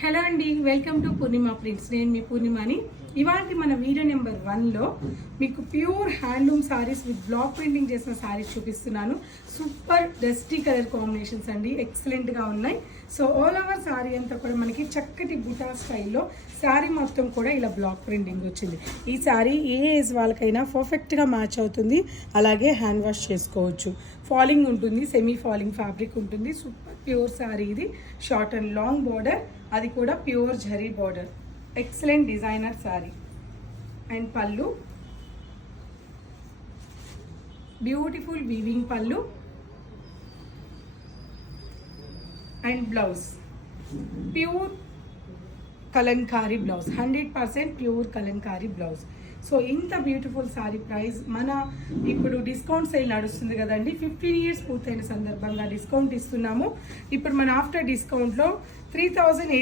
Hello అండి, welcome to Purnima prints. నేను మీ పూర్ణిమని. ఇవాళ మన వీడియో నెంబర్ 1లో మీకు pure handloom saris with block printing చేసిన సారీస్ చూపిస్తున్నాను. సూపర్ డస్టీ కలర్ కాంబినేషన్స్ అండి, ఎక్సలెంట్గా ఉన్నాయి. సో ఆల్ ఓవర్ సారీ అంతా కూడా మనకి చక్కటి బుటా స్టైల్లో సారీ మొత్తం కూడా ఇలా బ్లాక్ ప్రింటింగ్ వచ్చింది. ఈ సారీ ఏ ఏజ్ వాళ్ళకైనా పర్ఫెక్ట్గా మ్యాచ్ అవుతుంది. అలాగే హ్యాండ్ వాష్ చేసుకోవచ్చు. ఫాలింగ్ ఉంటుంది, సెమీ ఫాలింగ్ ఫ్యాబ్రిక్ ఉంటుంది. సూపర్ ప్యూర్ సారీ ఇది. షార్ట్ అండ్ లాంగ్ బార్డర్, అది కూడా pure zari border. Excellent designer sorry. And పళ్ళు, బ్యూటిఫుల్ వీవింగ్ పళ్ళు. And blouse pure Kalamkari blouse, 100% pure Kalamkari blouse. So ఇంత బ్యూటిఫుల్ సారీ ప్రైస్ మన ఇప్పుడు డిస్కౌంట్ సేల్ నడుస్తుంది కదండి. 15 years పూర్తయిన సందర్భంగా డిస్కౌంట్ ఇస్తున్నాము. ఇప్పుడు మన ఆఫ్టర్ డిస్కౌంట్లో 3800